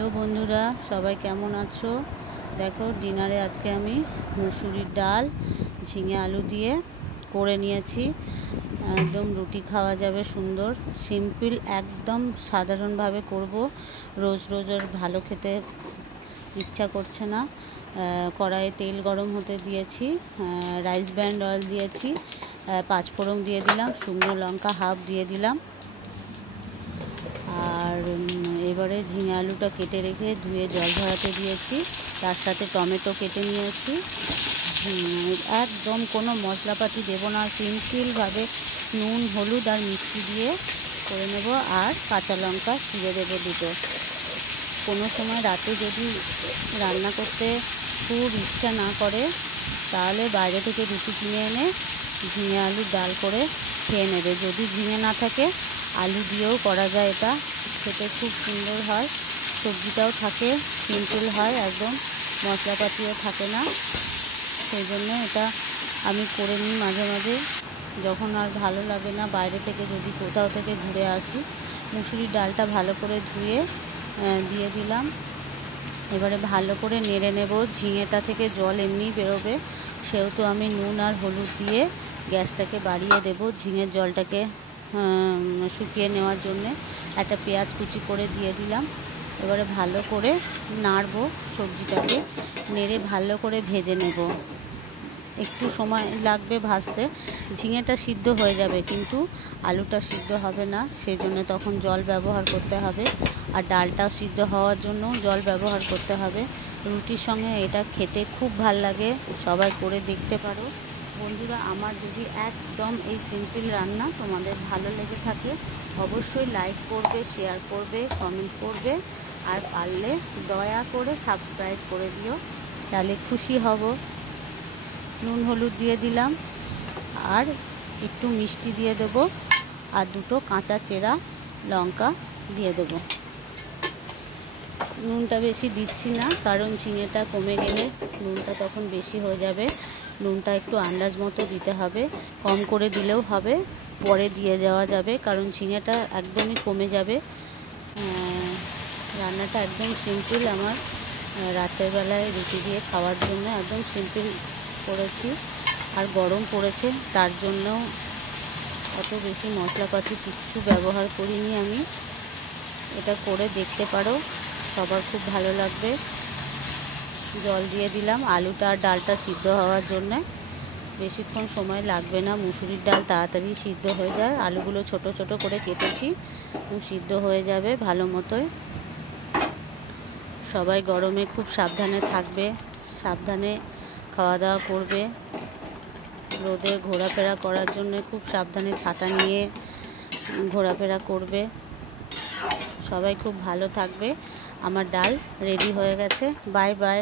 Hello বন্ধুরা, সবাই কেমন আছো? দেখো, ডিনারে আজকে আমি মুসুরির ডাল ঝিঙে আলু দিয়ে করে নিয়েছি। একদম রুটি খাওয়া যাবে, সুন্দর সিম্পল, একদম সাধারণভাবে করব। রোজ রোজ আর ভালো খেতে ইচ্ছা করছে না। কড়াইয়ে তেল গরম হতে দিয়েছি, রাইস ব্র্যান্ড অয়েল দিয়েছি, 5 ফোড়ন দিয়ে দিলাম, শুকনো লঙ্কা হাফ দিয়ে দিলাম। আর এবারে ঝিঙে আলুটা কেটে রেখে ধুয়ে জল ঝরাতে দিয়েছি, তার সাথে টমেটো কেটে নিয়েছি। একদম কোনো মশলাপাতি দেবো না, সিম্পলভাবে নুন হলুদ আর মিষ্টি দিয়ে করে নেব। আর কাঁচা লঙ্কা চিড়ে দেবো দুটো। কোনো সময় রাতে যদি রান্না করতে খুব ইচ্ছা না করে, তাহলে বাইরে থেকে রুটি কিনে এনে ঝিঙে আলুর ডাল করে খেয়ে নেবে। যদি ঝিঙে না থাকে, আলু দিয়েও করা যায়, এটা খেতে খুব সুন্দর হয়। সবজিটাও থাকে, সিম্পল হয়, একদম মশলাপাতিও থাকে না। সেই জন্য এটা আমি করে নিই মাঝে মাঝে, যখন আর ভালো লাগে না। বাইরে থেকে যদি কোথাও থেকে ঘুরে আসি, মুসুরির ডালটা ভালো করে ধুয়ে দিয়ে দিলাম। এবারে ভালো করে নেড়ে নেব। ঝিঙেটা থেকে জল এমনিই বেরোবে, সেহেতু আমি নুন আর হলুদ দিয়ে গ্যাসটাকে বাড়িয়ে দেব ঝিঙের জলটাকে শুকিয়ে নেওয়ার জন্যে। একটা পেঁয়াজ কুচি করে দিয়ে দিলাম। এবারে ভালো করে নাড়বো, সবজিটাকে নেড়ে ভালো করে ভেজে নেব। একটু সময় লাগবে ভাজতে, ঝিঙেটা সিদ্ধ হয়ে যাবে কিন্তু আলুটা সিদ্ধ হবে না, সেই জন্য তখন জল ব্যবহার করতে হবে। আর ডালটা সিদ্ধ হওয়ার জন্য জল ব্যবহার করতে হবে। রুটির সঙ্গে এটা খেতে খুব ভাল লাগে, সবাই করে দেখতে পারো বন্ধুরা। আমার যদি একদম এই সিম্পল রান্না তোমাদের ভালো লেগে থাকে, অবশ্যই লাইক করবে, শেয়ার করবে, কমেন্ট করবে, আর পারলে দয়া করে সাবস্ক্রাইব করে দিও, তাহলে খুশি হব। নুন হলুদ দিয়ে দিলাম, আর একটু মিষ্টি দিয়ে দেব, আর দুটো কাঁচা চেরা লঙ্কা দিয়ে দেব। নুনটা বেশি দিচ্ছি না, কারণ ঝিঙেটা কমে গেলে নুনটা তখন বেশি হয়ে যাবে। নুনটা একটু আন্দাজ মতো দিতে হবে, কম করে দিলেও হবে, পরে দিয়ে দেওয়া যাবে, কারণ ঝিঙেটা একদমই কমে যাবে। রান্নাটা একদম সিম্পল আমার, রাতের বেলায় রুটি দিয়ে খাওয়ার জন্য একদম সিম্পল করেছি। আর গরম পড়েছে, তার জন্য অত বেশি মশলাপাতি কিছু ব্যবহার করিনি আমি। এটা করে দেখতে পারো, সবার খুব ভালো লাগবে। জল দিয়ে দিলাম আলুটা আর ডালটা সিদ্ধ হওয়ার জন্যে। বেশিক্ষণ সময় লাগবে না, মুসুরির ডাল তাড়াতাড়ি সিদ্ধ হয়ে যায়। আলুগুলো ছোট ছোট করে কেটেছি, সিদ্ধ হয়ে যাবে ভালো মতোই। সবাই গরমে খুব সাবধানে থাকবে, সাবধানে খাওয়া দাওয়া করবে। রোদে ঘোরাফেরা করার জন্য খুব সাবধানে ছাতা নিয়ে ঘোরাফেরা করবে। সবাই খুব ভালো থাকবে। আমার ডাল রেডি হয়ে গেছে। Bye bye.